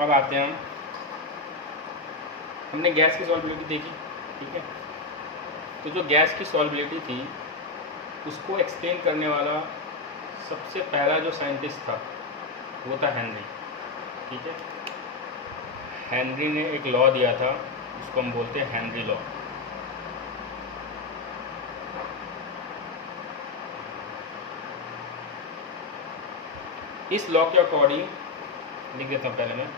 अब आते हैं हमने गैस की सॉल्बिलिटी देखी, ठीक है। तो जो गैस की सॉल्बिलिटी थी उसको एक्सप्लेन करने वाला सबसे पहला जो साइंटिस्ट था वो था हेनरी, ठीक है। हेनरी ने एक लॉ दिया था, उसको हम बोलते हैं हेनरी लॉ। इस लॉ के अकॉर्डिंग लिख देता हूँ पहले मैं,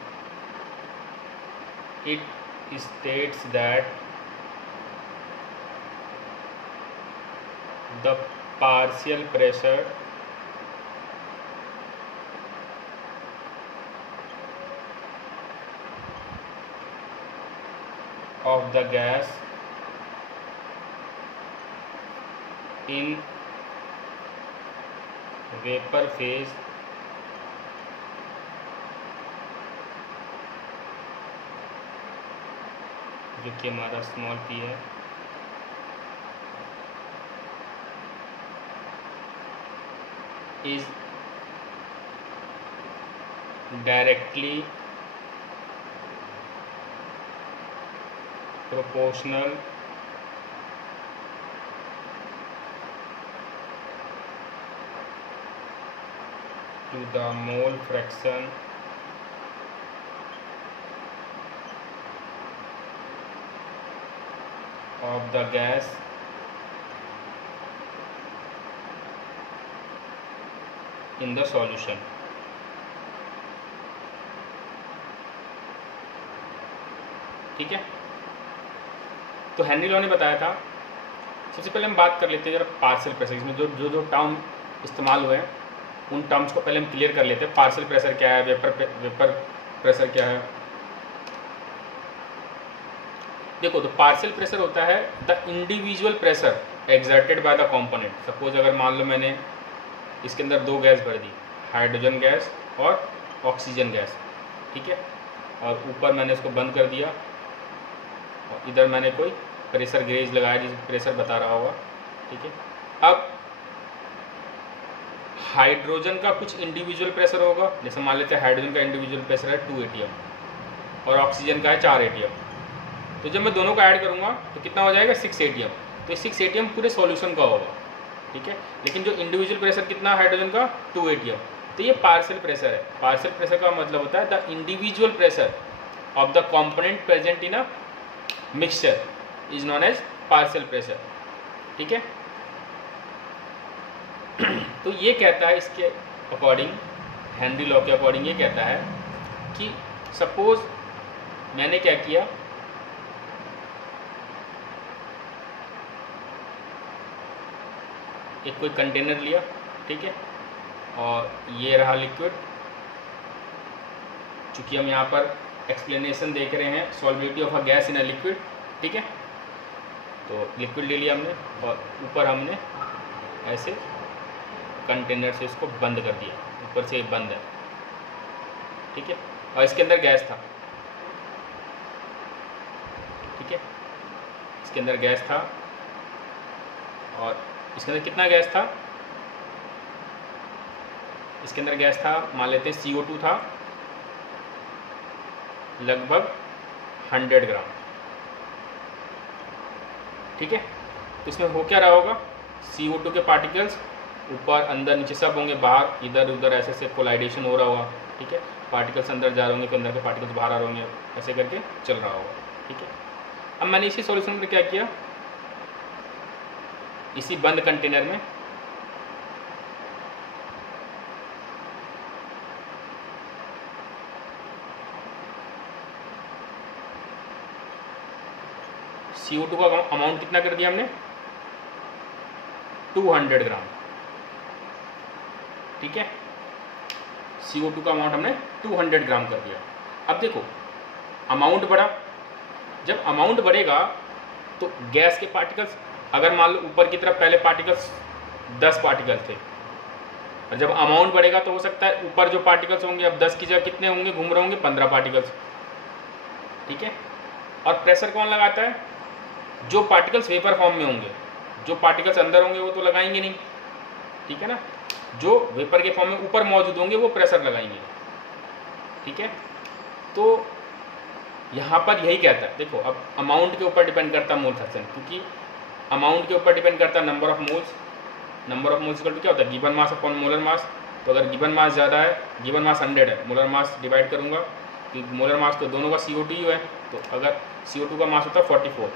it states that the partial pressure of the gas in vapor phase जो कि हमारा स्मॉल p है, is directly proportional to the mole fraction of the gas in the solution। ठीक है। तो हेनरी लॉ ने बताया था, सबसे पहले हम बात कर लेते हैं जरा पार्शियल प्रेशर। इसमें जो जो जो टर्म इस्तेमाल हुए हैं उन टर्म्स को पहले हम क्लियर कर लेते हैं। पार्शियल प्रेशर क्या है, वेपर प्रेशर क्या है। देखो, तो पार्शियल प्रेशर होता है the individual pressure exerted by the component. Suppose अगर मान लो मैंने इसके अंदर दो गैस भर दी, हाइड्रोजन गैस और ऑक्सीजन गैस, ठीक है, और ऊपर मैंने इसको बंद कर दिया और इधर मैंने कोई प्रेशर गेज लगाया जिस प्रेशर बता रहा होगा, ठीक है। अब हाइड्रोजन का कुछ इंडिविजुअल प्रेशर होगा, जैसे मान लेते हैं हाइड्रोजन का इंडिविजुअल प्रेशर है 2 atm और ऑक्सीजन का है 4 atm। तो जब मैं दोनों को ऐड करूंगा तो कितना हो जाएगा 6 atm। तो 6 atm पूरे सॉल्यूशन का होगा, ठीक है। लेकिन जो इंडिविजुअल प्रेशर कितना हाइड्रोजन का 2 atm। तो ये पार्शियल प्रेशर है। पार्शियल प्रेशर का मतलब होता है the individual pressure of the component present in a mixture is known as partial pressure, ठीक है। तो ये कहता है, इसके अकॉर्डिंग, हेनरी लॉ के अकॉर्डिंग ये कहता है कि सपोज मैंने क्या किया, एक कोई कंटेनर लिया, ठीक है, और ये रहा लिक्विड। चूँकि हम यहाँ पर एक्सप्लेनेशन देख रहे हैं solubility of a gas in a liquid, ठीक है। तो लिक्विड ले लिया हमने और ऊपर हमने ऐसे कंटेनर से इसको बंद कर दिया, ऊपर से बंद है, ठीक है। और इसके अंदर गैस था, ठीक है, इसके अंदर गैस था। और इसके अंदर कितना गैस था, इसके अंदर गैस था, मान लेते हैं CO2 था लगभग 100 ग्राम, ठीक है। तो इसमें हो क्या रहा होगा, CO2 के पार्टिकल्स ऊपर अंदर नीचे सब होंगे, बाहर इधर उधर ऐसे ऐसे कोलाइडेशन हो रहा होगा, ठीक है। पार्टिकल्स अंदर जा रहे होंगे, फिर अंदर के पार्टिकल्स बाहर आ रहे होंगे, ऐसे करके चल रहा होगा, ठीक है। अब मैंने इसी सॉल्यूशन में क्या किया, इसी बंद कंटेनर में CO2 का अमाउंट कितना कर दिया हमने, 200 ग्राम, ठीक है। CO2 का अमाउंट हमने 200 ग्राम कर दिया। अब देखो अमाउंट बढ़ा, जब अमाउंट बढ़ेगा तो गैस के पार्टिकल्स, अगर मान लो ऊपर की तरफ पहले पार्टिकल्स 10 पार्टिकल्स थे, और जब अमाउंट बढ़ेगा तो हो सकता है ऊपर जो पार्टिकल्स होंगे अब 10 की जगह कितने होंगे, घूम रहे होंगे 15 पार्टिकल्स, ठीक है। और प्रेशर कौन लगाता है, जो पार्टिकल्स वेपर फॉर्म में होंगे, जो पार्टिकल्स अंदर होंगे वो तो लगाएंगे नहीं, ठीक है ना। जो वेपर के फॉर्म में ऊपर मौजूद होंगे वो प्रेशर लगाएंगे, ठीक है। तो यहाँ पर यही कहता है, देखो अब अमाउंट के ऊपर डिपेंड करता है मोल फ्रैक्शन, क्योंकि अमाउंट के ऊपर डिपेंड करता है number of moles. Number of moles equal to क्या होता है, given mass upon molar mass. तो अगर गिवन मास ज़्यादा है, गिवन मास 100 है, मोलर मास डिवाइड करूँगा कि मोलर मास तो दोनों का CO2 ही है, तो अगर CO2 का मास होता है 44,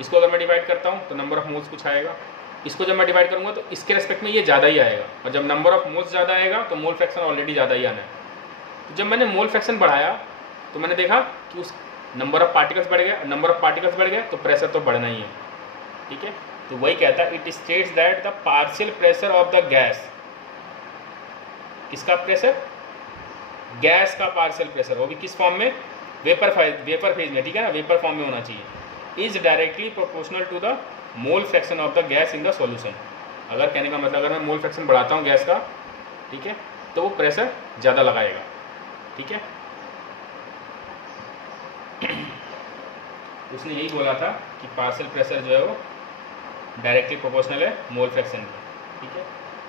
इसको अगर मैं डिवाइड करता हूँ तो नंबर ऑफ मोल्स कुछ आएगा। इसको जब मैं डिवाइड करूँगा तो इसके रेस्पेक्ट में ये ज़्यादा ही आएगा, और जब नंबर ऑफ मोल्स ज़्यादा आएगा तो मोल फ्रैक्शन ऑलरेडी ज़्यादा ही आना है। तो जब मैंने मोल फ्रैक्शन बढ़ाया तो मैंने देखा कि उस नंबर ऑफ पार्टिकल्स बढ़ गया, नंबर ऑफ पार्टिकल्स बढ़ गया तो प्रेशर तो बढ़ना ही है। ठीक है, तो वही कहता है, it states that the partial pressure of the gas, किसका प्रेशर, गैस का पार्शियल प्रेशर, वो भी किस फॉर्म में, वेपर फेज में, ठीक है ना, वेपर फॉर्म में होना चाहिए, is directly proportional to the mole fraction of the gas in the solution. अगर कहने का मतलब अगर मैं मोल फ्रैक्शन बढ़ाता हूँ गैस का, ठीक है, तो वो प्रेशर ज़्यादा लगाएगा। ठीक है, उसने यही बोला था कि पार्शियल प्रेशर जो है वो डायरेक्टली प्रोपोर्शनल है मोल फ्रैक्शन में। ठीक है,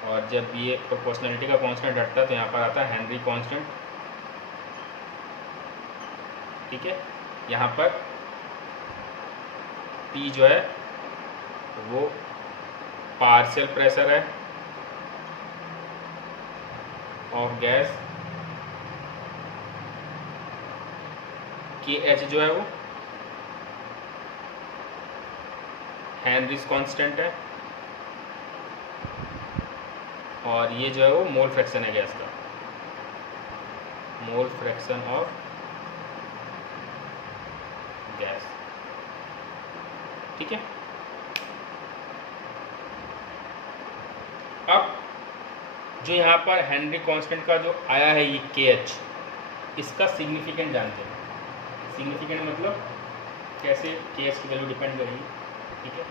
और जब ये प्रोपोर्शनलिटी का कांस्टेंट हटता है तो यहाँ पर आता है हेनरी कांस्टेंट। ठीक है, यहाँ पर P जो है वो पार्शियल प्रेशर है ऑफ गैस, KH जो है वो हेनरीज कांस्टेंट है, और ये जो है वो मोल फ्रैक्शन है गैस का, मोल फ्रैक्शन ऑफ गैस। ठीक है, अब जो यहाँ पर हेनरी कांस्टेंट का जो आया है ये KH, इसका सिग्निफिकेंट जानते हैं। सिग्निफिकेंट मतलब कैसे KH की वैल्यू डिपेंड करेगी। ठीक है,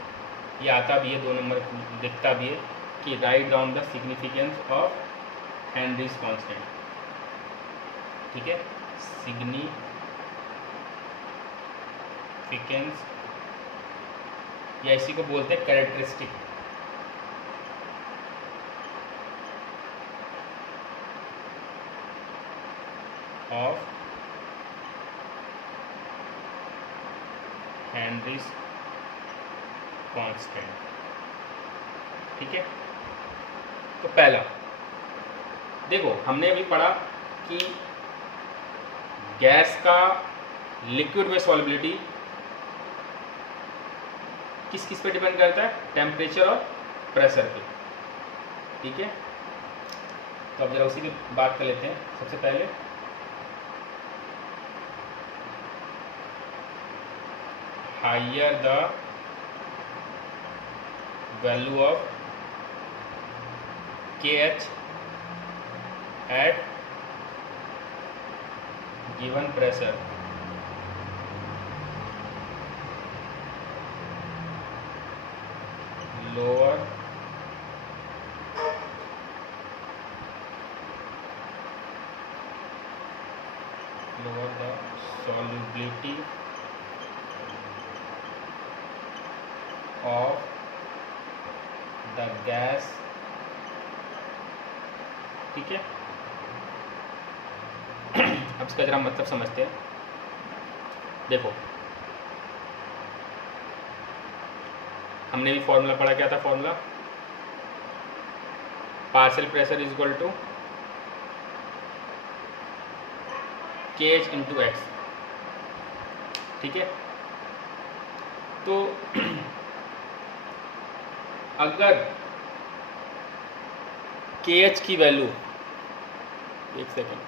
ये आता भी है 2 नंबर दिखता भी है कि write down the significance of Henry's constant. ठीक है, सिग्निफिकेंस या इसी को बोलते हैं कैरेक्टरिस्टिक ऑफ हेनरीज कांस्टेंट। ठीक है, तो पहला देखो हमने अभी पढ़ा कि गैस का लिक्विड में सॉल्युबिलिटी किस किस पे डिपेंड करता है, टेम्परेचर और प्रेशर पे। ठीक है, तो अब जरा उसी की बात कर लेते हैं। सबसे पहले higher the value of KH at given pressure, lower the solubility of the gas। ठीक है, अब इसका जरा मतलब समझते हैं। देखो हमने भी फॉर्मूला पढ़ा, क्या था formula, partial pressure is equal to KH into x. ठीक है, तो अगर KH की वैल्यू, एक सेकेंड,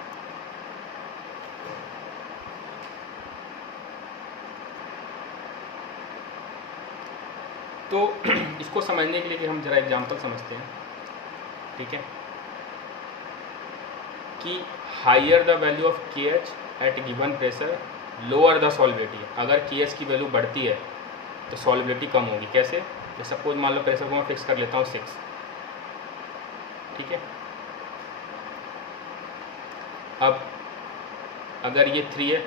तो इसको समझने के लिए कि हम जरा एग्जांपल समझते हैं। ठीक है, कि higher the value of KH at given pressure lower the solubility. अगर KH की वैल्यू बढ़ती है तो सॉल्युबिलिटी कम होगी। कैसे, तो सपोज मान लो प्रेशर को मैं फिक्स कर लेता हूँ 6। ठीक है, अब अगर ये 3 है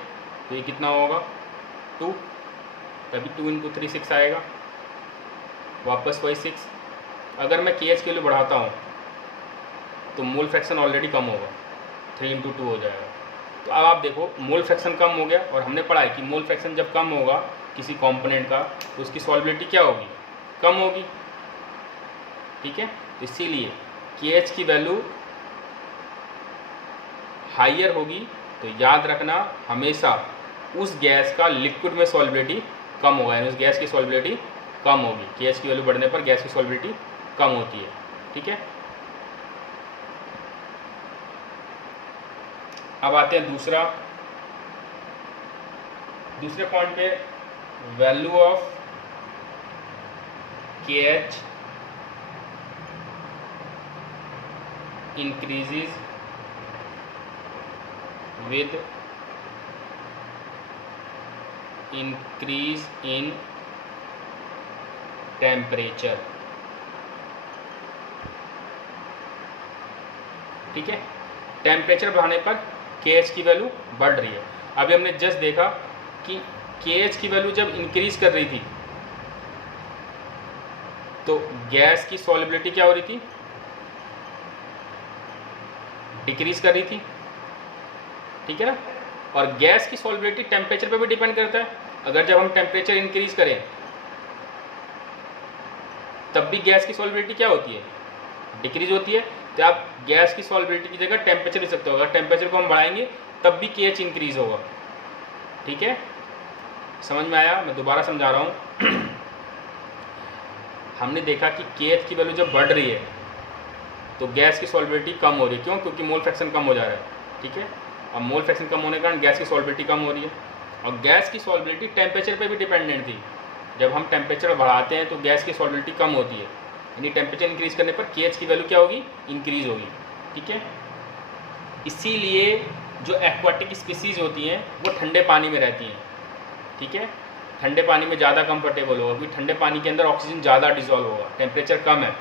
तो ये कितना होगा 2, तभी 2 इंटू 3 6 आएगा, वापस वही 6। अगर मैं KH के लिए बढ़ाता हूँ तो मोल फ्रैक्शन ऑलरेडी कम होगा, 3 इंटू 2 हो जाएगा, तो अब आप देखो मोल फ्रैक्शन कम हो गया, और हमने पढ़ा है कि मोल फ्रैक्शन जब कम होगा किसी कंपोनेंट का तो उसकी सॉल्युबिलिटी क्या होगी, कम होगी। ठीक है, इसीलिए KH की वैल्यू हाइयर होगी तो याद रखना हमेशा उस गैस का लिक्विड में सॉल्युबिलिटी कम होगा, यानी उस गैस की सॉल्युबिलिटी कम होगी। KH की वैल्यू बढ़ने पर गैस की सॉल्युबिलिटी कम होती है। ठीक है, अब आते हैं दूसरे पॉइंट पे, value of KH increases with increase in temperature। ठीक है, टेम्परेचर बढ़ाने पर KH की वैल्यू बढ़ रही है। अभी हमने जस्ट देखा कि KH की वैल्यू जब इंक्रीज कर रही थी तो गैस की सॉल्युबिलिटी क्या हो रही थी, डिक्रीज कर रही थी। ठीक है ना, और गैस की सॉल्युबिलिटी टेम्परेचर पे भी डिपेंड करता है। अगर जब हम टेम्परेचर इंक्रीज करें तब भी गैस की सॉल्युबिलिटी क्या होती है, डिक्रीज होती है। तो आप गैस की सॉल्युबिलिटी की जगह टेम्परेचर ले सकते हो, अगर टेम्परेचर को हम बढ़ाएंगे तब भी KH इंक्रीज होगा। ठीक है, समझ में आया? मैं दोबारा समझा रहा हूँ। हमने देखा कि KH की वैल्यू जब बढ़ रही है तो गैस की सॉल्युबिलिटी कम हो रही है। क्यों? क्योंकि मोल फ्रैक्शन कम हो जा रहा है। ठीक है, अब मोल फ्रैक्शन कम होने के कारण गैस की सॉल्युबिलिटी कम हो रही है, और गैस की सॉल्युबिलिटी टेम्परेचर पे भी डिपेंडेंट थी। जब हम टेम्परेचर बढ़ाते हैं तो गैस की सॉल्युबिलिटी कम होती है, यानी टेम्परेचर इंक्रीज करने पर KH की वैल्यू क्या होगी, इंक्रीज होगी। ठीक है, इसीलिए जो एक्वाटिक स्पीसीज होती हैं वो ठंडे पानी में रहती हैं। ठीक है, ठंडे पानी में ज़्यादा कंफर्टेबल होगा, क्योंकि ठंडे पानी के अंदर ऑक्सीजन ज़्यादा डिजॉल्व होगा, टेम्परेचर कम है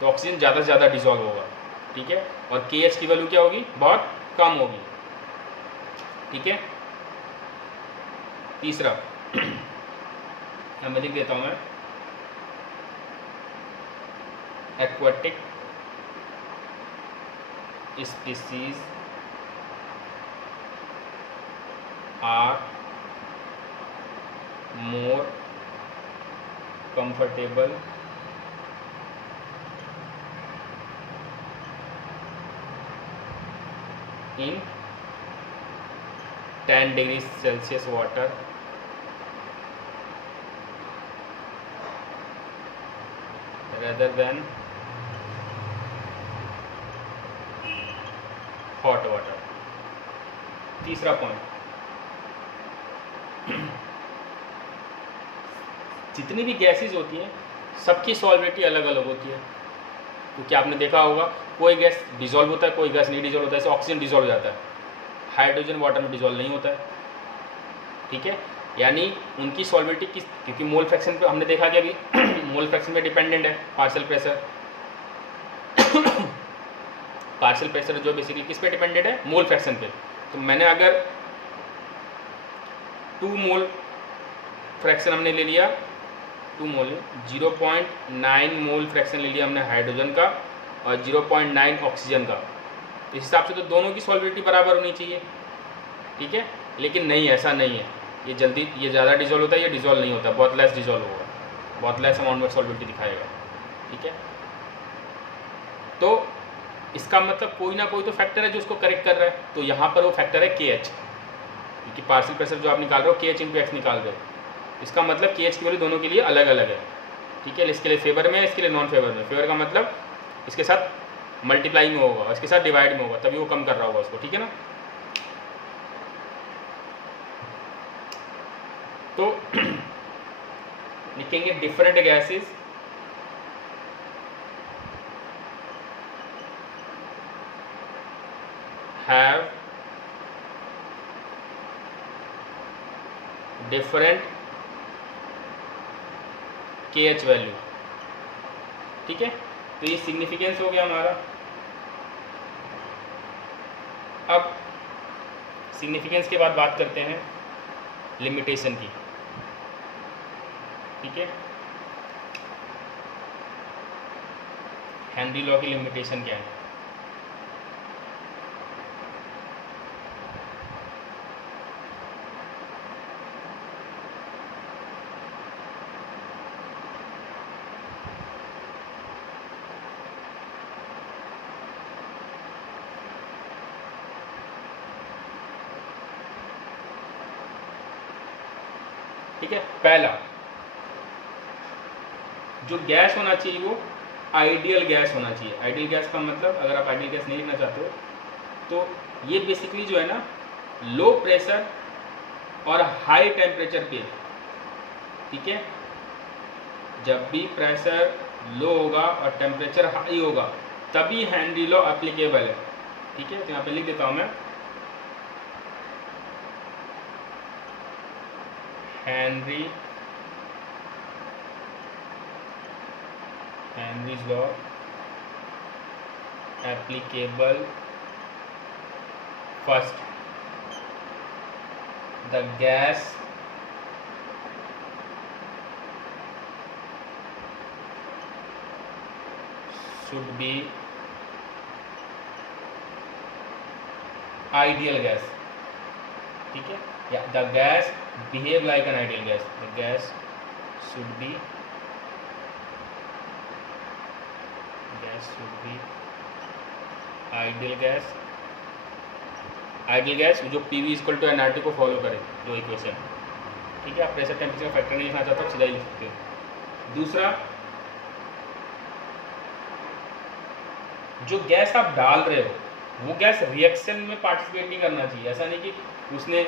तो ऑक्सीजन ज़्यादा से ज़्यादा डिजॉल्व होगा। ठीक है, और KH की वैल्यू क्या होगी, बहुत कम होगी। ठीक है, तीसरा मैं लिख देता हूँ मैं, aquatic species are more comfortable in 10 degrees Celsius water rather than hot water। तीसरा पॉइंट, जितनी भी गैसेस होती हैं सबकी सॉल्युबिलिटी अलग अलग होती है। क्योंकि आपने देखा होगा कोई गैस डिजॉल्व होता है, कोई गैस नहीं डिजॉल्व होता है। जैसे ऑक्सीजन डिजॉल्व हो जाता है, हाइड्रोजन वाटर में डिजॉल्व नहीं होता है। ठीक है, यानी उनकी सॉल्युबिलिटी किस, क्योंकि मोल फ्रैक्शन पे हमने देखा कि अभी मोल फ्रैक्शन पे डिपेंडेंट है पार्शियल प्रेशर। पार्शियल प्रेशर जो बेसिकली किस पे डिपेंडेंट है, मोल फ्रैक्शन पे। तो मैंने अगर 2 मोल फ्रैक्शन हमने ले लिया, 2 मोल 0.9 मोल फ्रैक्शन ले लिया हमने हाइड्रोजन का और 0.9 ऑक्सीजन का, इस हिसाब से तो दोनों की सॉल्युबिलिटी बराबर होनी चाहिए। ठीक है, लेकिन नहीं, ऐसा नहीं है। ये ज़्यादा डिजॉल्व होता है, ये डिजॉल्व नहीं होता, बहुत लेस डिजॉल्व होगा, बहुत लेस अमाउंट में सॉल्युबिलिटी दिखाएगा। ठीक है, तो इसका मतलब कोई ना कोई तो फैक्टर है जो उसको करेक्ट कर रहा है। तो यहाँ पर वो फैक्टर है KH, क्योंकि पार्शियल प्रेशर जो आप निकाल रहे हो KH × X निकाल रहे हो। इसका मतलब KH की वैल्यू दोनों के लिए अलग अलग है। ठीक है, इसके लिए फेवर में है, इसके लिए नॉन फेवर में। फेवर का मतलब इसके साथ मल्टीप्लाई में होगा, इसके साथ डिवाइड में होगा, तभी वो कम कर रहा होगा उसको। ठीक है ना, तो लिखेंगे different gases have different KH value. ठीक है, तो ये सिग्निफिकेंस हो गया हमारा। अब सिग्निफिकेंस के बाद बात करते हैं लिमिटेशन की। ठीक है, हेनरी लॉ की लिमिटेशन क्या है? ठीक है। पहला जो गैस होना चाहिए वो आइडियल गैस होना चाहिए। आइडियल गैस का मतलब, अगर आप आइडियल गैस नहीं लिखना चाहते हो तो ये बेसिकली जो है ना, लो प्रेशर और हाई टेम्परेचर पे, ठीक है, जब भी प्रेशर लो होगा और टेम्परेचर हाई होगा तभी हेनरी लॉ एप्लीकेबल है, ठीक है। तो यहाँ पे लिख देता हूँ मैं, Henry's law applicable first, the gas should be ideal gas, ठीक है, या the gas behave like an ideal gas, the gas should be ideal gas। Ideal gas जो PV इक्वल टू एनआरटी को फॉलो करे, जो इक्वेशन, ठीक है। आप प्रेशर टेम्परेचर फैक्टर नहीं लिखना चाहते, सीधा ही लिख सकते हो। दूसरा, जो गैस आप डाल रहे हो वो गैस रिएक्शन में पार्टिसिपेट नहीं करना चाहिए। ऐसा नहीं कि उसने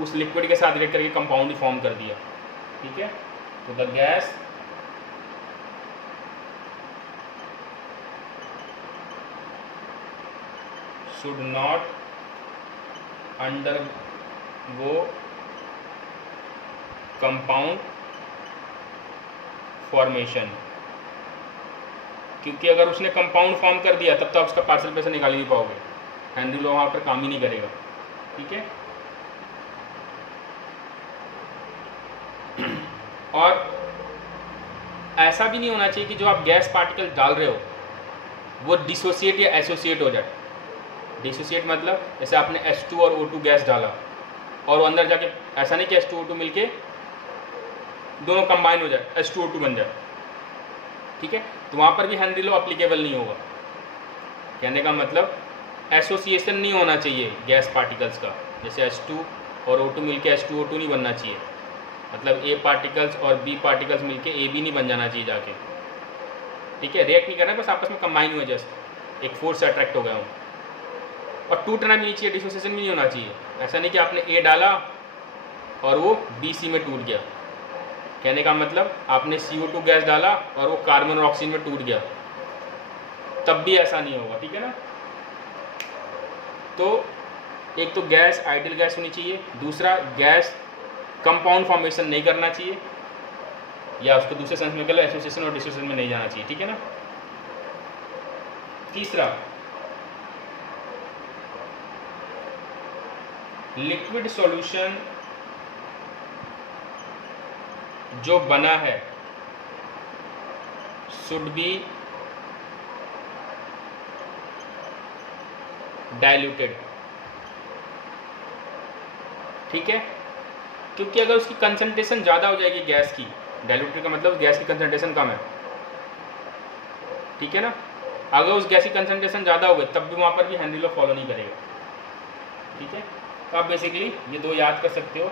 उस लिक्विड के साथ रिएक्ट करके कंपाउंड ही फॉर्म कर दिया, ठीक है। तो the gas should not undergo compound formation, क्योंकि अगर उसने कंपाउंड फॉर्म कर दिया तब तो आप उसका पार्शियल प्रेशर निकाल ही नहीं पाओगे, हेनरी लॉ वहाँ पर काम ही नहीं करेगा, ठीक है। और ऐसा भी नहीं होना चाहिए कि जो आप गैस पार्टिकल डाल रहे हो वो डिसोसिएट या एसोसिएट हो जाए। डिसोसिएट मतलब जैसे आपने H2 और O2 गैस डाला और वो अंदर जाके, ऐसा नहीं कि H2O2 मिलके दोनों कंबाइन हो जाए, H2O2 बन जाए, ठीक है। तो वहाँ पर भी हेनरी लॉ एप्लीकेबल नहीं होगा। कहने का मतलब एसोसिएशन नहीं होना चाहिए गैस पार्टिकल्स का, जैसे H2 और O2 मिलके H2O2 नहीं बनना चाहिए, मतलब A पार्टिकल्स और B पार्टिकल्स मिलके AB नहीं बन जाना चाहिए जाके, ठीक है। रिएक्ट नहीं करना, बस आपस में कंबाइन हुए, जस्ट एक फोर्स से अट्रैक्ट हो गया हूँ। और टूटना भी नहीं चाहिए, डिसोसिएशन भी नहीं होना चाहिए। ऐसा नहीं कि आपने A डाला और वो BC में टूट गया। कहने का मतलब आपने CO2 गैस डाला और वो कार्बन और ऑक्सीजन में टूट गया, तब भी ऐसा नहीं होगा, ठीक है ना। तो एक तो गैस आइडियल गैस होनी चाहिए, दूसरा गैस कंपाउंड फॉर्मेशन नहीं करना चाहिए, या उसको दूसरे सेंस में कह लो एसोसिएशन और डिसोसिएशन में नहीं जाना चाहिए, ठीक है ना। तीसरा, लिक्विड सॉल्यूशन जो बना है शुड बी डाइल्यूटेड, ठीक है, क्योंकि अगर उसकी कंसंट्रेशन ज़्यादा हो जाएगी गैस की, डाइल्यूटेड का मतलब गैस की कंसंट्रेशन कम है, ठीक है ना। अगर उस गैस की कंसंट्रेशन ज़्यादा हो गई तब भी वहाँ पर भी हेनरी लॉ फॉलो नहीं करेगा, ठीक है। तो आप बेसिकली ये दो याद कर सकते हो,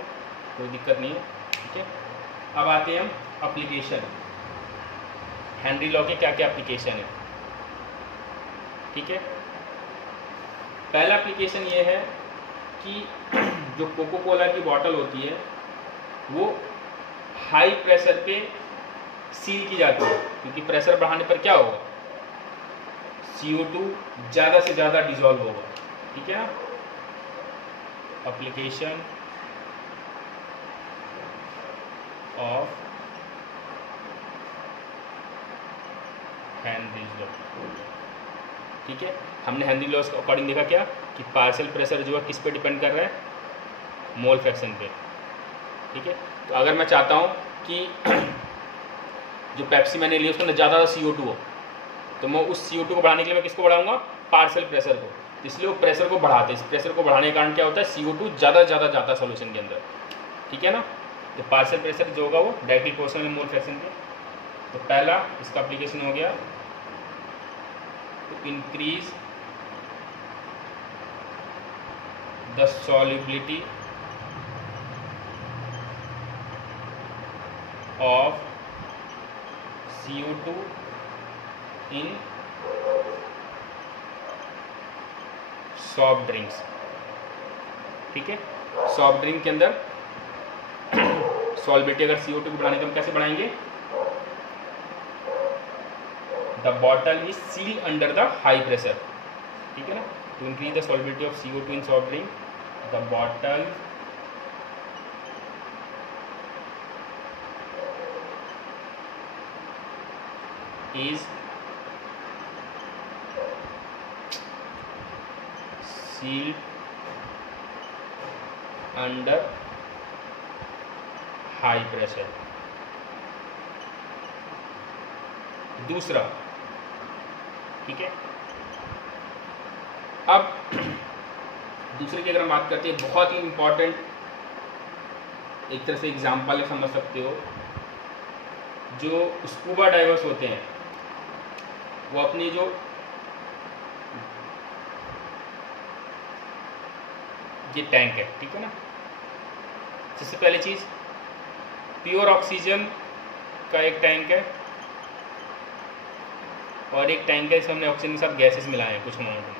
कोई दिक्कत नहीं है, ठीक है। अब आते हैं हम एप्लीकेशन, हेनरी लॉ के क्या क्या एप्लीकेशन है, ठीक है। पहला एप्लीकेशन ये है कि जो कोको कोला की बॉटल होती है वो हाई प्रेशर पे सील की जाती है, क्योंकि प्रेशर बढ़ाने पर क्या होगा, CO2 ज़्यादा से ज़्यादा डिजॉल्व होगा, ठीक है ना। एप्लीकेशन ऑफ हेनरीज लॉ, ठीक है। हमने हेनरी लॉ के अकॉर्डिंग देखा क्या कि पार्शियल प्रेशर जो है किस पे डिपेंड कर रहा है, मोल फ्रैक्शन पे, ठीक है। तो अगर मैं चाहता हूँ कि जो पेप्सी मैंने ली उसके अंदर ज़्यादा CO2 हो, तो मैं उस CO2 को बढ़ाने के लिए मैं किसको बढ़ाऊंगा, पार्शियल प्रेशर को, इसलिए वो प्रेशर को बढ़ाते हैं। इस प्रेशर को बढ़ाने के कारण क्या होता है, CO2 ज़्यादा ज़्यादा जाता है सोल्यूशन के अंदर, ठीक है ना। तो पार्शियल प्रेशर जो होगा वो डायरेक्टली प्रोपोर्शनल है मोल फ्रैक्शन के। तो पहला इसका एप्लीकेशन हो गया to increase the solubility of CO2 in soft drinks. ठीक है, सॉफ्ट ड्रिंक के अंदर सॉल्बिलिटी अगर CO2 की बढ़ाने तो हम कैसे बढ़ाएंगे? The bottle is seal under the high pressure. ठीक है ना, to increase the solubility of CO2 in soft drink the bottle is sealed under high pressure। दूसरा, ठीक है, अब दूसरे की अगर हम बात करते हैं, बहुत ही इंपॉर्टेंट, एक तरह से एग्जाम्पल समझ सकते हो, जो स्कूबा डाइवर्स होते हैं वो अपनी जो ये टैंक है, ठीक है ना, सबसे पहली चीज प्योर ऑक्सीजन का एक टैंक है और एक टैंक है जिसमें हमने ऑक्सीजन के साथ गैसेस मिलाए हैं कुछ अमाउंट में।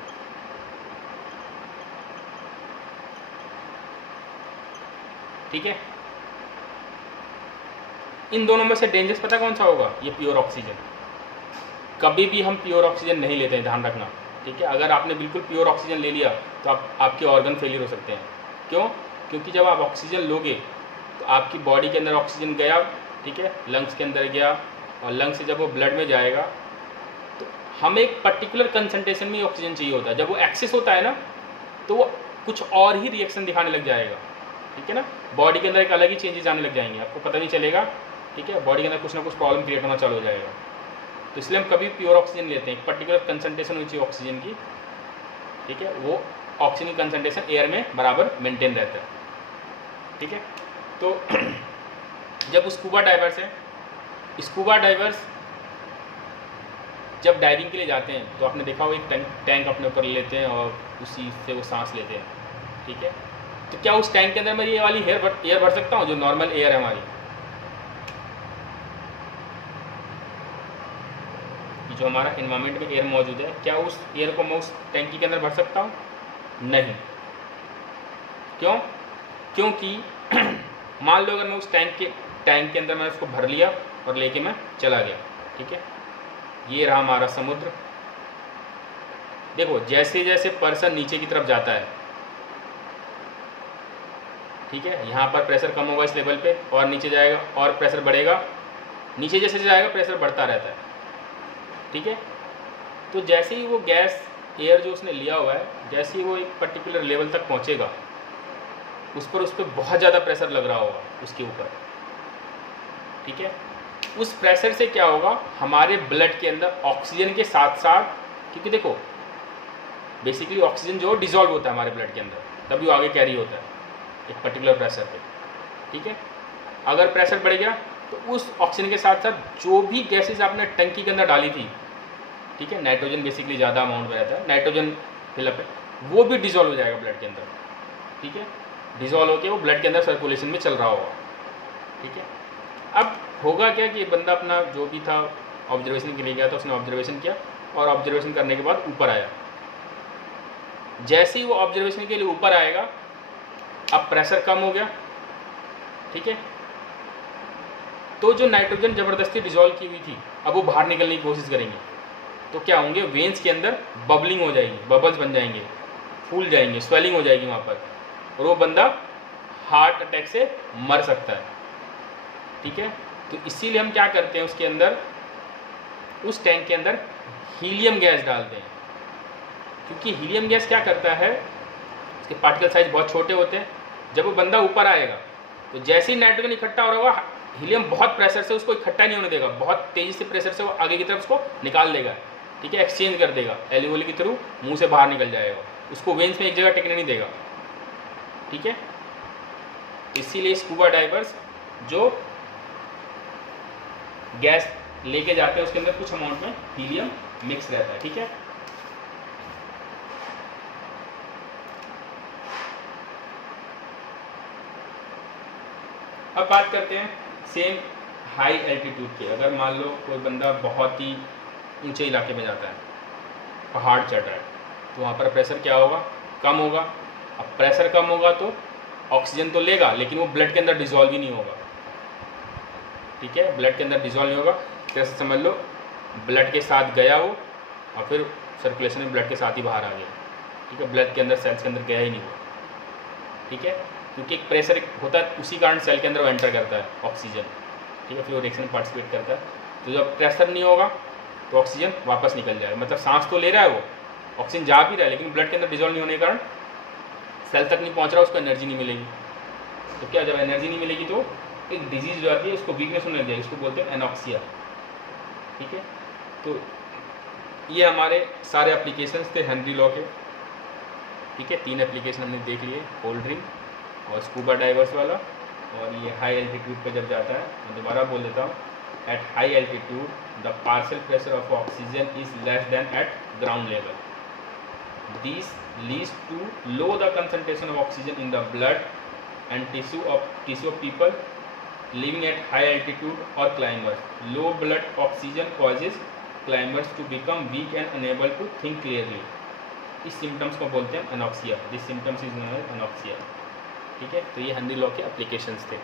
ठीक है, इन दोनों में से डेंजरस पता कौन सा होगा? ये प्योर ऑक्सीजन। कभी भी हम प्योर ऑक्सीजन नहीं लेते हैं, ध्यान रखना। ठीक है, अगर आपने बिल्कुल प्योर ऑक्सीजन ले लिया तो आपके ऑर्गन फेलियर हो सकते हैं। क्यों? क्योंकि जब आप ऑक्सीजन लोगे तो आपकी बॉडी के अंदर ऑक्सीजन गया, ठीक है, लंग्स के अंदर गया, और लंग्स से जब वो ब्लड में जाएगा तो हमें एक पर्टिकुलर कंसंट्रेशन में ऑक्सीजन चाहिए होता है। जब वो एक्सेस होता है ना तो वो कुछ और ही रिएक्शन दिखाने लग जाएगा। ठीक है ना, बॉडी के अंदर एक अलग ही चेंजेस आने लग जाएंगे, आपको पता नहीं चलेगा। ठीक है, बॉडी के अंदर कुछ ना कुछ प्रॉब्लम क्रिएट होना चालू हो जाएगा। तो इसलिए हम कभी प्योर ऑक्सीजन लेते हैं, एक पर्टिकुलर कंसंट्रेशन होनी चाहिए ऑक्सीजन की। ठीक है, वो ऑक्सीजन की कंसंट्रेशन एयर में बराबर मेंटेन रहता है। ठीक है, तो जब स्कूबा डाइवर्स हैं, स्कूबा डाइवर्स जब डाइविंग के लिए जाते हैं तो आपने देखा हो एक टैंक अपने ऊपर लेते हैं और उसी से वो सांस लेते हैं। ठीक है, तो क्या उस टैंक के अंदर मैं ये वाली एयर भर सकता हूँ जो नॉर्मल एयर है हमारी, जो हमारा एनवायरनमेंट में एयर मौजूद है, क्या उस एयर को मैं उस टैंकी के अंदर भर सकता हूँ? नहीं। क्यों? क्योंकि मान लो अगर मैं उस टैंक के अंदर मैंने उसको भर लिया और लेके मैं चला गया। ठीक है, ये रहा हमारा समुद्र। देखो जैसे जैसे पर्सन नीचे की तरफ जाता है, ठीक है, यहाँ पर प्रेशर कम होगा इस लेवल पे और नीचे जाएगा और प्रेशर बढ़ेगा, नीचे जैसे जाएगा प्रेशर बढ़ता रहता है। ठीक है, तो जैसे ही वो गैस एयर जो उसने लिया हुआ है, जैसे ही वो एक पर्टिकुलर लेवल तक पहुँचेगा उस पर बहुत ज़्यादा प्रेशर लग रहा होगा उसके ऊपर। ठीक है, उस प्रेशर से क्या होगा, हमारे ब्लड के अंदर ऑक्सीजन के साथ साथ, क्योंकि देखो बेसिकली ऑक्सीजन जो डिजॉल्व होता है हमारे ब्लड के अंदर, तभी वो आगे कैरी होता है एक पर्टिकुलर प्रेशर पे। ठीक है, अगर प्रेशर बढ़ गया तो उस ऑक्सीजन के साथ साथ जो भी गैसेस आपने टंकी के अंदर डाली थी, ठीक है, नाइट्रोजन बेसिकली ज़्यादा अमाउंट में रहता है, नाइट्रोजन फिलअप है, वो भी डिजॉल्व हो जाएगा ब्लड के अंदर। ठीक है, डिजॉल्व होकर वो ब्लड के अंदर सर्कुलेशन में चल रहा होगा। ठीक है, अब होगा क्या कि बंदा अपना जो भी था ऑब्जर्वेशन के लिए गया था, उसने ऑब्जर्वेशन किया और ऑब्जर्वेशन करने के बाद ऊपर आया। जैसे ही वो ऑब्जर्वेशन के लिए ऊपर आएगा, अब प्रेशर कम हो गया। ठीक है, तो जो नाइट्रोजन ज़बरदस्ती डिजॉल्व की हुई थी अब वो बाहर निकलने की कोशिश करेंगे, तो क्या होंगे, वेन्स के अंदर बबलिंग हो जाएगी, बबल्स बन जाएंगे, फूल जाएंगे, स्वेलिंग हो जाएगी वहाँ पर, और वो बंदा हार्ट अटैक से मर सकता है। ठीक है, तो इसीलिए हम क्या करते हैं, उसके अंदर, उस टैंक के अंदर हीलियम गैस डालते हैं। क्योंकि हीलियम गैस क्या करता है, उसके पार्टिकल साइज बहुत छोटे होते हैं। जब वो बंदा ऊपर आएगा तो जैसे ही नाइट्रोजन इकट्ठा हो रहा होगा, हीलियम बहुत प्रेशर से उसको इकट्ठा नहीं होने देगा, बहुत तेज़ी से प्रेशर से वो आगे की तरफ उसको निकाल देगा। ठीक है, एक्सचेंज कर देगा, एल्यूवली के थ्रू मुंह से बाहर निकल जाएगा, उसको वेन्स में एक जगह टिकने नहीं देगा। ठीक है, इसीलिए स्कूबा डाइवर्स जो गैस लेके जाते हैं उसके अंदर कुछ अमाउंट में हीलियम मिक्स रहता है। ठीक है, अब बात करते हैं सेम हाई एल्टीट्यूड के, अगर मान लो कोई बंदा बहुत ही ऊंचे इलाके में जाता है, पहाड़ चढ़ रहा है, तो वहाँ पर प्रेशर क्या होगा, कम होगा। अब प्रेशर कम होगा तो ऑक्सीजन तो लेगा, लेकिन वो ब्लड के अंदर डिजॉल्व ही नहीं होगा। ठीक है, ब्लड के अंदर डिजॉल्व नहीं होगा, जैसे समझ लो ब्लड के साथ गया वो और फिर सर्कुलेशन में ब्लड के साथ ही बाहर आ गया। ठीक है, ब्लड के अंदर सेल्स के अंदर गया ही नहीं वो। ठीक है, क्योंकि एक प्रेशर होता है, उसी कारण सेल के अंदर वो एंटर करता है ऑक्सीजन। ठीक है, फिर वो रिएक्शन में पार्टिसिपेट करता है। तो जब प्रेशर नहीं होगा तो ऑक्सीजन वापस निकल जाएगा, मतलब सांस तो ले रहा है वो, ऑक्सीजन जा भी रहा है, लेकिन ब्लड के अंदर डिजॉल्व नहीं होने के कारण सेल तक नहीं पहुंच रहा, उसको एनर्जी नहीं मिलेगी। तो क्या, जब एनर्जी नहीं मिलेगी तो एक डिजीज जो आती है उसको वीकनेस होने लग जाएगी, इसको बोलते हैं एनॉक्सिया। ठीक है, तो ये हमारे सारे एप्लीकेशंस थे हेनरी लॉ के। ठीक है, 3 एप्लीकेशन हमने देख लिए, कोल्ड ड्रिंक और स्कूबा डाइवर्स वाला, और ये हाई एल्टीट्यूड पे जब जाता है। मैं दोबारा बोल देता हूँ, at high altitude the partial pressure of oxygen is less than eight ground level. This leads to low the concentration of oxygen in the blood and tissue of people living at high altitude or climbers. Low blood oxygen causes climbers to become weak and unable to think clearly. इस symptoms को बोलते हैं anoxia. This symptoms is known as anoxia. ठीक है, तो ये Henry law के applications थे।